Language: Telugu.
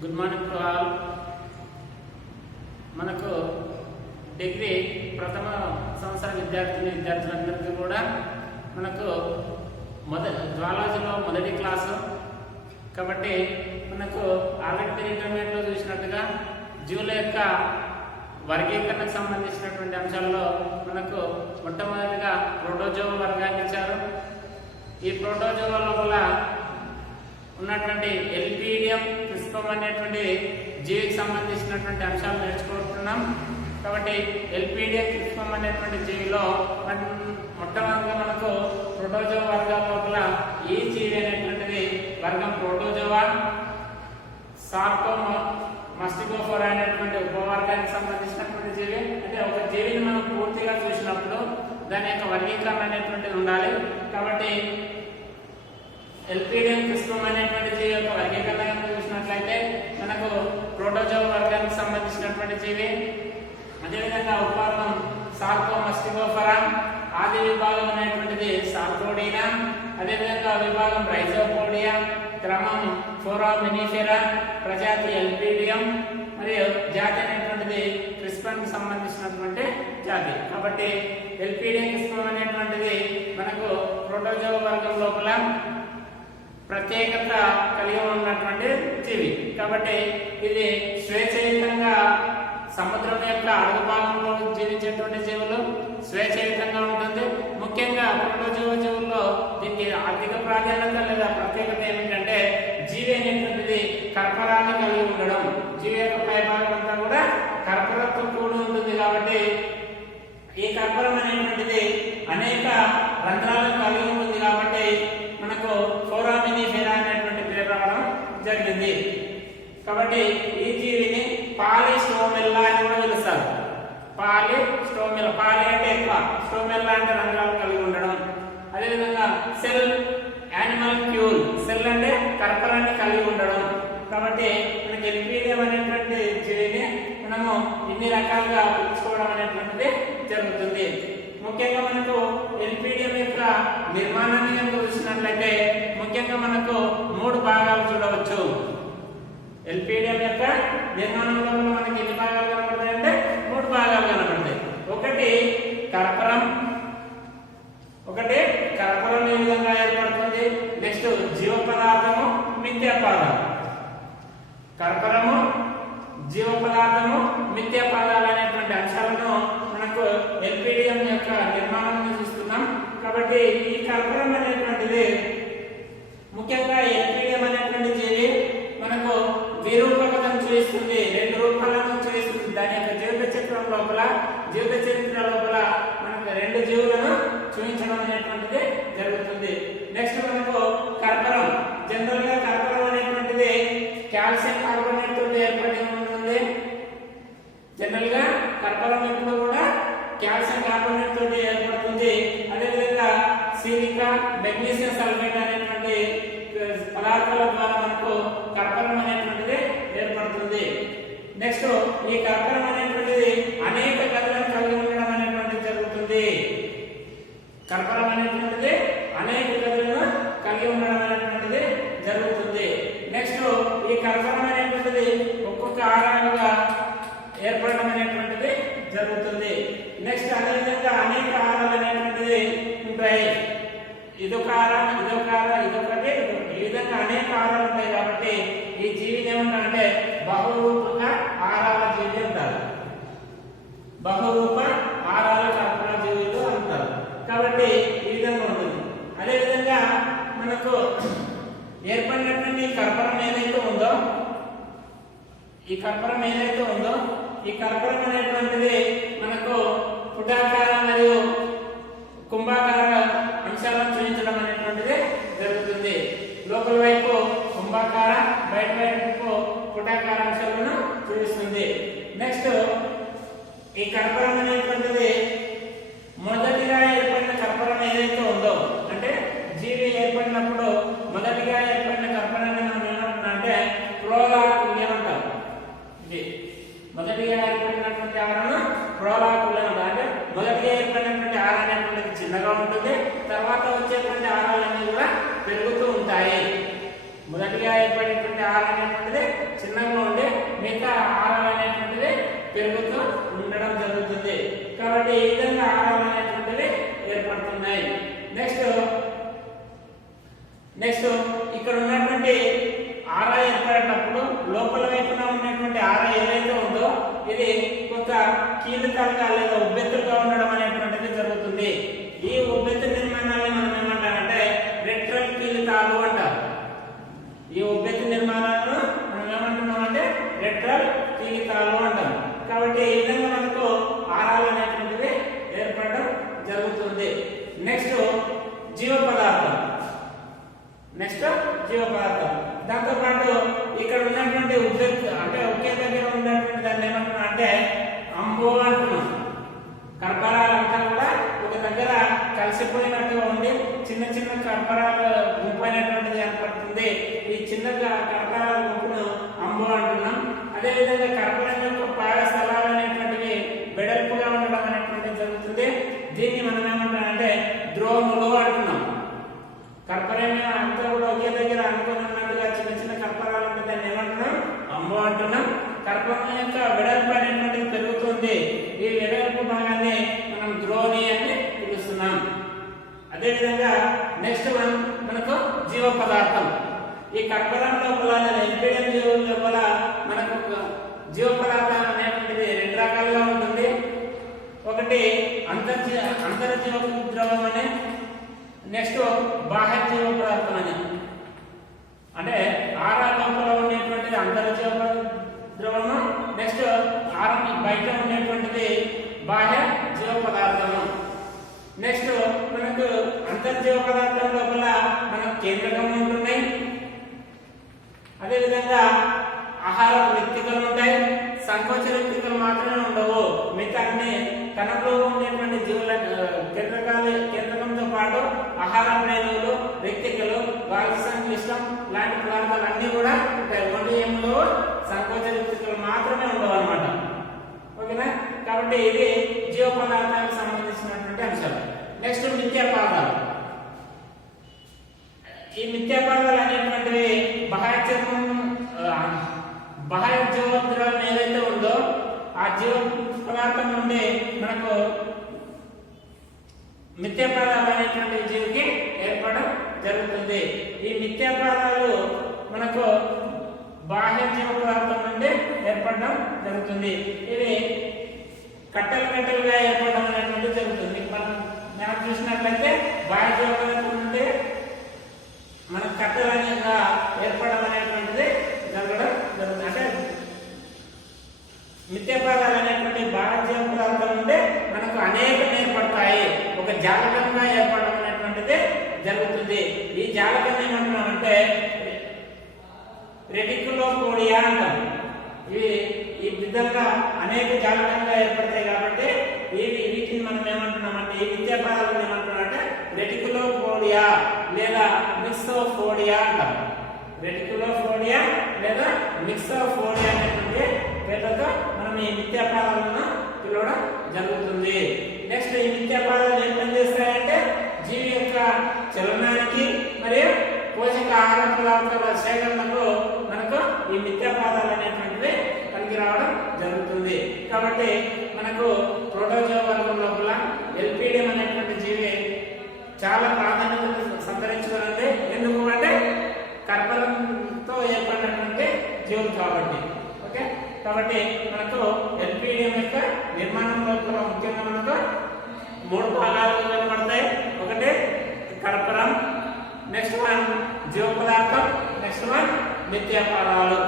Good morning to all. మనకు డిగ్రీ ప్రథమ సంవత్సర విద్యార్థులందరికీ కూడా మనకు జువాలజీలో మొదటి క్లాసు కాబట్టి మనకు ఆల్రెడీ ఇంటర్మీడియట్లో చూసినట్టుగా జీవుల యొక్క వర్గీకరణకు సంబంధించినటువంటి అంశాల్లో మనకు మొట్టమొదటిగా ప్రోటోజోవా వర్గాన్ని ఇచ్చారు. ఈ ప్రోటోజోవా లోపల ఉన్నటువంటి ఎల్పీడియం పుష్పం అనేటువంటి జీవికి సంబంధించినటువంటి అంశాలు నేర్చుకుంటున్నాం. కాబట్టి ఎల్పీడియం పుష్పం అనేటువంటి జీవిలో మొట్టమొదటిగా మనకు ప్రోటోజోవా వర్గాల లోపల ఈ జీవి అనేటువంటిది వర్గం ప్రోటోజోవా. సార్కోమాస్టిగోఫోరా అనేటువంటి ఉపవర్గానికి సంబంధించినటువంటి జీవి. అంటే ఒక జీవిని మనం పూర్తిగా చూసినప్పుడు దాని యొక్క వర్గీకరణ అనేటువంటిది ఉండాలి. కాబట్టి ఎల్పీడియం పుష్పం అనేటువంటి జీవి యొక్క వర్గీకరణ చూసినట్లయితే మనకు ప్రోటోజోవా వర్గానికి సంబంధించినటువంటి జీవి. అదేవిధంగా ఉపవర్గం సార్కోమాస్టిగోఫోరా, ఆది విభాగం అనేటువంటిది సార్కోడినా, అదేవిధంగా విభాగం రైజోపోడియా, క్రమం ఫోరామినిఫెరా, ప్రజాతి ఎల్పీడియం మరియు జాతి అనేటువంటిది క్రిస్పన్కి సంబంధించినటువంటి జాతి. కాబట్టి ఎల్పీడియం పుష్పం అనేటువంటిది మనకు ప్రోటోజోవా వర్గం లోపల ప్రత్యేకత కలిగి ఉన్నటువంటి జీవి. కాబట్టి ఇది స్వేచ్ఛయుతంగా సముద్రం యొక్క అడుగు భాగంలో జీవించేటువంటి జీవులు స్వేచ్ఛయుతంగా ఉంటుంది. ముఖ్యంగా ప్రోటోజోవా జీవుల్లో దీనికి అధిక ప్రాధాన్యత లేదా ప్రత్యేకత ఏమిటంటే జీవి అనేటువంటిది కర్పరాన్ని కలిగి ఉండడం. జీవి యొక్క పైభాగం అంతా కూడా కర్పరతో కూడి ఉంటుంది. కాబట్టి ఈ కర్పరం అనేటువంటిది అనేక రంధ్రాలను కలిగి ఉంటుంది. కాబట్టి మనకు ఫోరామినిఫెరా అనేటువంటి పేరు రావడం జరిగింది. కాబట్టి ఈ జీవిని పాలిస్టోమెల్లా అని కూడా పిలుస్తారు. పాలిస్టోమెల్లా, పాలి అంటే ఎక్కువ, స్టోమెల్లా అంటే రంధ్రాలు కలిగి ఉండడం. అదేవిధంగా సెల్ యానిమల్ క్యూల్, సెల్ అంటే కర్పరాన్ని కలిగి ఉండడం. కాబట్టి మనకి ఎల్పీడియం అనేటువంటి జీవిని మనము ఇన్ని రకాలుగా పిలుచుకోవడం అనేటువంటిది జరుగుతుంది. ముఖ్యంగా మనకు ఎల్పీడియం యొక్క నిర్మాణాన్ని చూసినట్లయితే ముఖ్యంగా మనకు 3 భాగాలు చూడవచ్చు. ఎల్పీడియం యొక్క నిర్మాణంలో మనకి ఎన్ని భాగాలు కనబడతాయి అంటే 3 భాగాలు కనబడతాయి. ఒకటి కర్పరం ఏ విధంగా ఏర్పడుతుంది. నెక్స్ట్ జీవ పదార్థము, మిథ్యా పదార్థం. కర్పరము, జీవ పదార్థము, మిథ్యా పదార్థాలు అనేటువంటి అంశాలను మనకు ఎల్పీడియం యొక్క నిర్మాణాన్ని చూస్తున్నాం. కాబట్టి ఈ కర్పరం అనేటువంటిది ముఖ్యంగా ఎల్పీడియం అనేటువంటి జీవి మనకు విరూపకతను చూపిస్తుంది, 2 రూపాలను చూపిస్తుంది. దాని యొక్క జీవిత చరిత్ర లోపల మనకు 2 జీవులను చూపించడం అనేటువంటిది జరుగుతుంది. నెక్స్ట్ మనకు కర్పరం, జనరల్ గా కర్పరం అనేటువంటిది కాల్షియం కార్బోనేట్ తోటి ఏర్పడి ఉంటుంది. జనరల్ గా కర్పరం ఎప్పుడు కూడా కాల్షియం కార్బోనేట్ తోటి ఏర్పడుతుంది. అదేవిధంగా సిలికా, మెగ్నీషియం సల్ఫేట్ అనేటువంటి పదార్థాల ద్వారా మనకు కర్పరం అనేటువంటిది ఏర్పడుతుంది. నెక్స్ట్ ఈ కర్పరం అనేటువంటిది అనేక గదులను కలిగి ఉండడం అనేటువంటిది జరుగుతుంది. కర్పరం అనేటువంటిది అనేక గదులను కలిగి ఉండడం అనేటువంటిది జరుగుతుంది. నెక్స్ట్ ఈ కర్పరం అనేటువంటిది ఒక్కొక్క ఆకారంగా ఏర్పడడం అనేటువంటిది జరుగుతుంది. నెక్స్ట్ అదేవిధంగా అనేక ఆరాలు అనేటువంటిది ఉంటాయి. ఇదొక ఆరం, ఇదొకటి, ఈ విధంగా అనేక ఆరాలు ఉంటాయి. కాబట్టి ఈ జీవిని ఏమంటారంటే బహురూపక ఆరాల జీవి అంటారు. బహురూప ఆరాల కర్పర జీవులు అంటారు. కాబట్టి ఈ విధంగా ఉంటుంది. అదేవిధంగా మనకు ఏర్పడినటువంటి కర్పరం ఏదైతే ఉందో ఈ కర్పరం అనేటువంటిది మనకు పుటాకార మరియు కుంభాకార అంశాలను చూపించడం అనేటువంటిది జరుగుతుంది. లోపల వైపు కుంభాకార, బయట వైపు పుటాకార అంశాలను చూపిస్తుంది. నెక్స్ట్ ఈ కర్పరం అనేటువంటిది మొదటిగా ఏర్పడిన కర్పరం ఏదైతే ఉందో, అంటే జీవి ఏర్పడినప్పుడు మొదటిగా ఏర్పడిన కర్పరాన్ని మనం ఏమంటున్నామంటే ప్రోలాకుల్యం అంటారు. ఇది మొదటిగా ఏర్పడినటువంటి ఆహారం ప్రోలాకుల్యం అంటారు. అంటే మొదటిగా ఏర్పడినటువంటి ఆహారం అనేటువంటిది చిన్నగా ఉంటుంది. తర్వాత వచ్చేటువంటి ఆహారాలన్నీ కూడా పెరుగుతూ ఉంటాయి. మొదటిగా ఏర్పడినటువంటి ఆహారం అనేటువంటిది చిన్నగా నెక్స్ట్ ఇక్కడ ఉన్నటువంటి ఆరా ఏర్పడేటప్పుడు లోపల వైపున ఉన్నటువంటి ఆరా ఏదైతే ఉందో ఇది కొంత కీలకాలుగా లేదా ఉబ్బెత్తులుగా ఉండడం అనేటువంటిది జరుగుతుంది. ఈ ఉబ్బెత్తు నిర్మాణాన్ని మనం ఏమంటారంటే రెట్రల్ కీలకాలు అంటారు. ఈ ఉబ్బెత్తు నిర్మాణాలను మనం ఏమంటున్నాం అంటే రెట్రల్ కీలకాలు అంటాం. కాబట్టి ఈ విధంగా మనకు ఆరాలు అనేటువంటివి ఏర్పడడం జరుగుతుంది. నెక్స్ట్ జీవ పదార్థం. దాంతో పాటు ఇక్కడ ఉన్నటువంటి ఉబ్బెత్తు అంటే ఒకే దగ్గర ఉన్నటువంటి దాన్ని ఏమంటున్నాం అంటే అంబో అంటున్నాం. కర్పరాలంతా కూడా ఒక దగ్గర కలిసిపోయినట్టుగా ఉండి చిన్న చిన్న కర్పరాల గుంపు అనేటువంటిది ఏర్పడుతుంది. ఈ చిన్న కర్పరాల గుంపును అంబో అంటున్నాం. అదేవిధంగా కర్పరం యొక్క పాయ స్థలాలు అనేటువంటివి వెడల్పుగా ఉండడం అనేటువంటిది జరుగుతుంది. దీన్ని మనం ఏమంటామంటే ద్రోములు అంటున్నాం. కర్పరేమి అంతా కూడా ఒకే దగ్గర అనుకున్నట్టుగా చిన్న చిన్న కర్పరాలు ఉంటే దాన్ని ఏమంటున్నాం అంబో అంటున్నాం. కర్పరం యొక్క వెడల్పు అనేటువంటిది పెరుగుతుంది. ఈ వెడల్పు భాగాన్ని మనం ద్రోణి అని పిలుస్తున్నాం. అదేవిధంగా నెక్స్ట్ వన్ మనకు జీవ పదార్థం. ఈ కర్పరం లోపల ఎల్పిడియం జీవుల లోపల మనకు జీవ పదార్థం అనేటువంటిది రెండు రకాలుగా ఉంటుంది. ఒకటి అంతర్జీవ ద్రవం అనే, నెక్స్ట్ బాహ్య జీవ పదార్థం అని. అంటే ఆరా లోపల ఉండేటువంటిది అంతర్జీవ ద్రవము, నెక్స్ట్ ఆరం బయట ఉండేటువంటిది బాహ్య జీవ పదార్థము. నెక్స్ట్ మనకు అంతర్జీవ పదార్థం లోపల మనకు కేంద్రకం ఉంటున్నాయి. అదేవిధంగా ఆహార వ్యక్తికలు ఉంటాయి. సంకోచ వ్యక్తికలు మాత్రమే ఉండవు. మిగతా అన్ని కణంలో ఉండేటువంటి జీవుల కేంద్రకంతో పాటు ఆహార ప్రేణువులు, వ్యక్తికలు, వాయు సంక్లిష్టం లాంటి పదార్థాలు అన్ని కూడా ఉంటాయి. ఓన్లీ ఏములో సంకోచ వ్యక్తికలు మాత్రమే ఉండవు అన్నమాట. ఓకేనా? కాబట్టి ఇది జీవ పదార్థాలకు సంబంధించినటువంటి అంశాలు. నెక్స్ట్ మిథ్యాపాదాలు. ఈ మిథ్యాపాదాలు అనేటువంటివి బాహ్య జీవ ద్రవం ఏదైతే ఉందో ఆ జీవ పదార్థం నుండి మనకు మిథ్యాపాదాలు అనేటువంటి జీవికి ఏర్పడడం జరుగుతుంది. ఈ మిథ్యాపాదాలు మనకు బాహ్య జీవ పదార్థం నుండి ఏర్పడడం జరుగుతుంది. ఇవి కట్టలుగా ఏర్పడడం అనేటువంటి జరుగుతుంది. మనం చూసినట్లయితే బాహ్య జీవ పదార్థం నుండి మనకు కట్టలుగా ఏర్పడడం అనేటువంటిది జరగడం జరుగుతుంది. అంటే మిథ్యాపాదాలు అనేటువంటి బాహ్య జీవ పదార్థం నుండి మనకు అనేకం ఏర్పడతాయి. ఒక జాలకంగా ఏర్పడడం అనేటువంటిది జరుగుతుంది. ఈ జాలకం ఏమంటున్నామంటే రెటికులోపోడియా అంటాం. ఇవి ఈ విధంగా అనేక జాలకంగా ఏర్పడతాయి కాబట్టి వీటిని మనం ఏమంటున్నామంటే ఈ మిథ్యాపాదాలను ఏమంటున్నామంటే రెటికులోపోడియా లేదా మిక్సోఫోడియా అంటాం. రెటికులోఫోడియా లేదా మిక్సోఫోడియా అనేటువంటి పేర్లతో మనం ఈ మిథ్యాపాదాలను పిలవడం జరుగుతుంది. నెక్స్ట్ ఈ మిథ్యాపాదాలు ఏం పనిచేస్తాయంటే జీవి యొక్క చలనానికి మరియు పోషక ఆహార పదార్థాల సేకరణకు మనకు ఈ మిథ్యాపాదాలు అనేటువంటివి పనికి రావడం జరుగుతుంది. కాబట్టి మనకు ప్రోటోజోవా వర్గం లోపల ఎల్పిడియం అనేటువంటి జీవి చాలా ప్రాధాన్యత సంతరించుకున్నది. ఎందుకు అంటే కర్పరంతో ఏర్పడినటువంటి జీవులు కాబట్టి. ఓకే, కాబట్టి మనకు ఎల్పిడియం యొక్క నిర్మాణం లోపల ముఖ్యంగా మనకు 3 భాగాలు ఏర్పడతాయి. ఒకటి కర్పరం, నెక్స్ట్ వన్ జీవ పదార్థం, నెక్స్ట్ వన్ మిథ్యాపాదాలు.